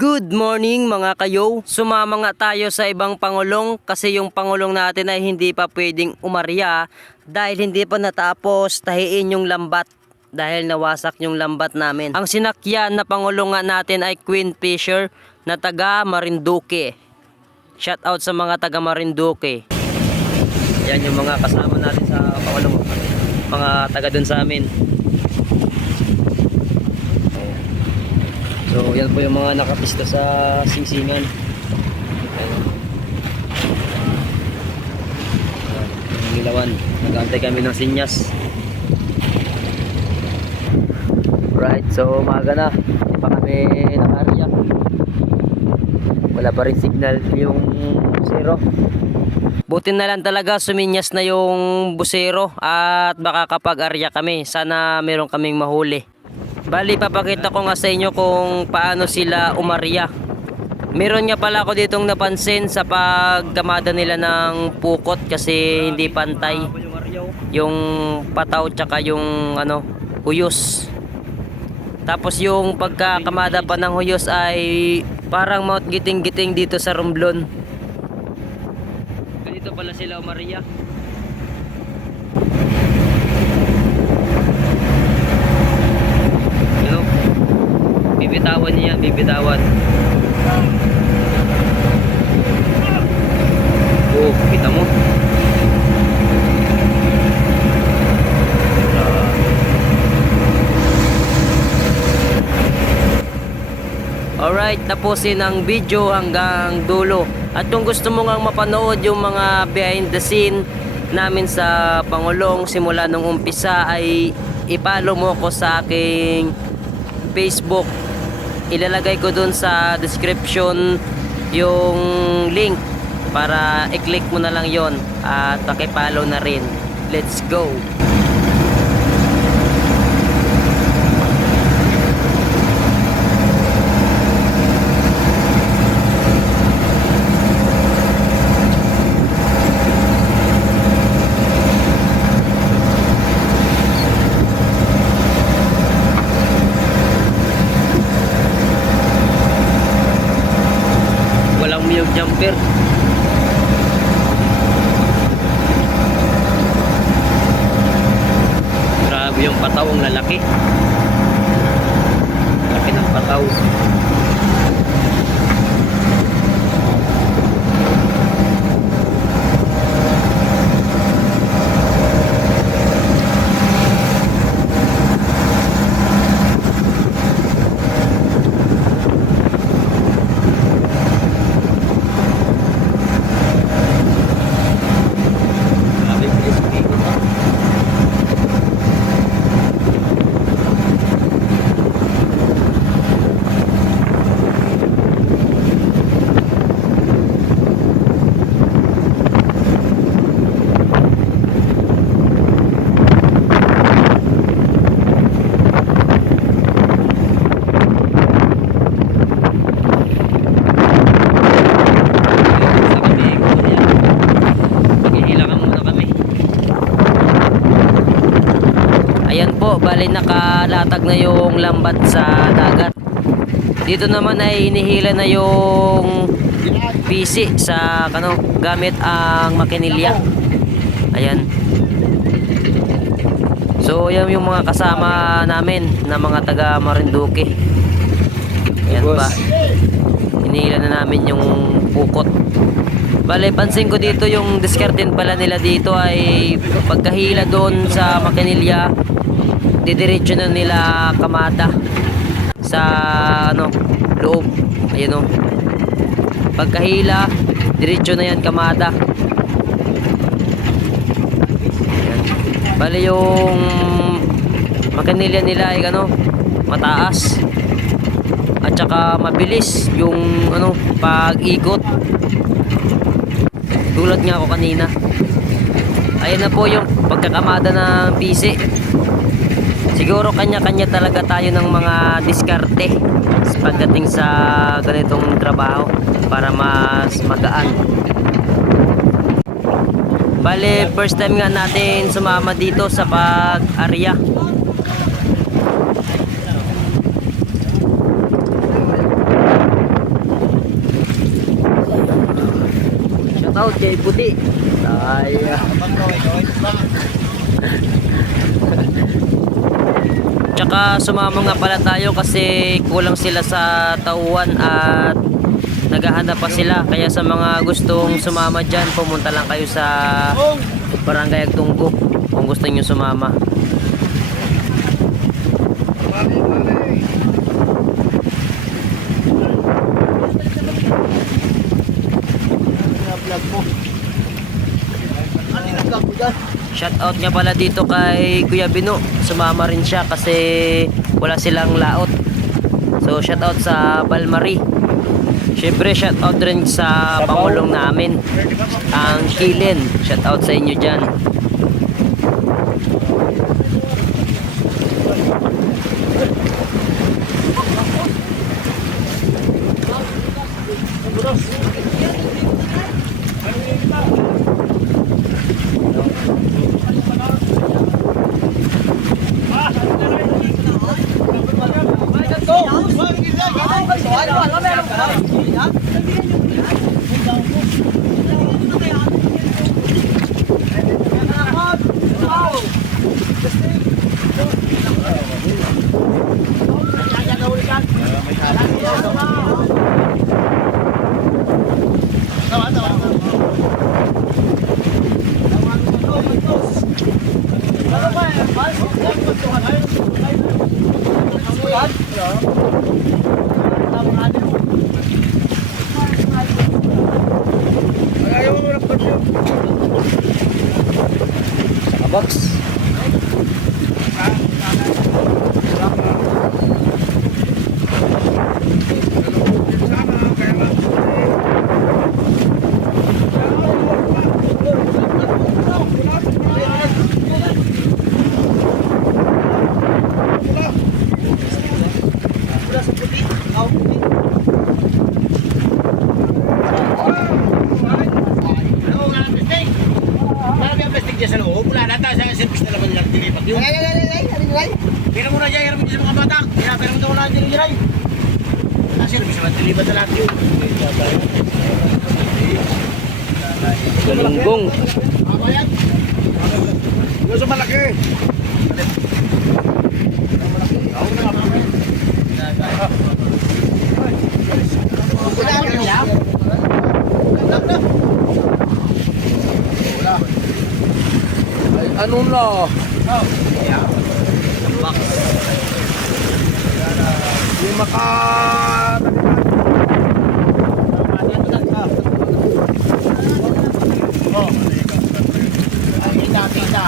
Good morning mga kayo. Sumama nga tayo sa ibang pangulong kasi yung pangulong natin ay hindi pa pwedeng umarya dahil hindi pa natapos tahiin yung lambat dahil nawasak yung lambat namin. Ang sinakyan na pangulong nga natin ay Queen Fisher na taga Marinduque. Shout out sa mga taga Marinduque. Yan yung mga kasama natin sa pangulong, mga taga dun sa amin. So yan po yung mga nakapista sa sisingan. Ang ilawan, nag-aantay kami ng sinyas. Right, so umaga na, hindi pa kami nakarya. Wala pa rin signal yung busero. Buti na lang talaga suminyas na yung busero at baka kapag-arya kami, sana meron kaming mahuli. Bali, papakita ko nga sa inyo kung paano sila umarya. Meron nga pala ako ditong napansin sa pagkamada nila ng pukot kasi hindi pantay yung pataw tsaka yung huyos. Tapos yung pagkakamada pa ng huyos ay parang maut giting-giting dito sa rumblon. Ganito pala sila umarya. Bibitawan niya, bibitawan. Oh, kita mo. Alright, tapusin ang video hanggang dulo. At kung gusto mo nga mapanood yung mga behind the scene namin sa Pangulong simula nung umpisa ay i-follow mo ko sa aking Facebook. Ilalagay ko dun sa description yung link para i-click mo na lang yon at paki-follow na rin. Let's go! Yung jumper. Grabe yung pataw, ang lalaki. Laki ng pataw. Ayan po, bali nakalatag na yung lambat sa dagat. Dito naman ay inihila na yung PC sa gamit ang makinilya. Ayan. So yan yung mga kasama namin na mga taga Marinduque. Ayan pa. Inihila na namin yung pukot. Bale, pansin ko dito yung diskarten pala nila dito ay pagkahila doon sa makinilya, didiretso na nila kamada sa loob. Ayun o. Pagkahila, diretso na yan kamada. Ayan. Bale, yung makinilya nila ay mataas. At saka mabilis yung pag-ikot. Tulad nga ako kanina. Ayan na po yung pagkakamada ng PC. Siguro kanya-kanya talaga tayo ng mga diskarte pagdating sa ganitong trabaho para mas magaan. Bale, first time nga natin sumama dito sa pag-arya. out kay Puti. Tayo. Tsaka sumama nga pala tayo kasi kulang sila sa tauhan at naghahanap pa sila. Kaya sa mga gustong sumama dyan, pumunta lang kayo sa Barangay Agtunggo kung gusto nyo sumama. Shout out nga pala dito kay Kuya Bino. Sumama rin siya kasi wala silang laot. So shout out sa Balmari. Syempre shout out rin sa pangulong namin, ang Kilin. Shout out sa inyo dyan. Box. Sa loob, wala na tayo sa service na naman yung dilipat yun. Ay. Pira mo na dyan, hirap mo sa mga bata. Pira mo daw na dyan yung na service naman, dilipat na lahat yun. Galunggong. Ako yan. Gusto malaki. Ako na nga malaki. Ano na? Box. Yung maka... Kita.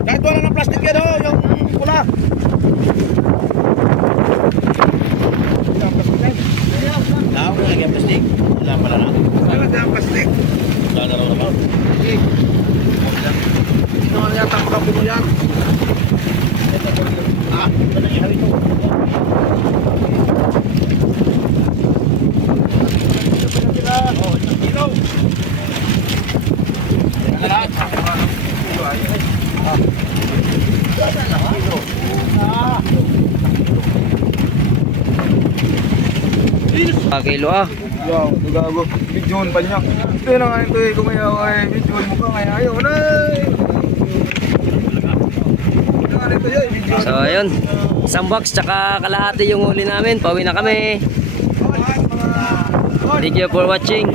Kahit wala ng plastic yan, oh, yung pula. Ako na lagyan plastic. Wala pala na. Wala ng plastic. Wala na raw naman. Hindi naman yata makapo mo yan. Ito na yung ito. Oh, isang kilo. Kilo ah. Yo, gago. Bidyon pa niya. Ito na nga ito eh. Kumayaw ay bidyon mo ka. Ngayon ayaw na. Ito nga ito yun. So ayun, isang box tsaka kalahati yung huli namin. Pauwi na kami. Thank you for watching.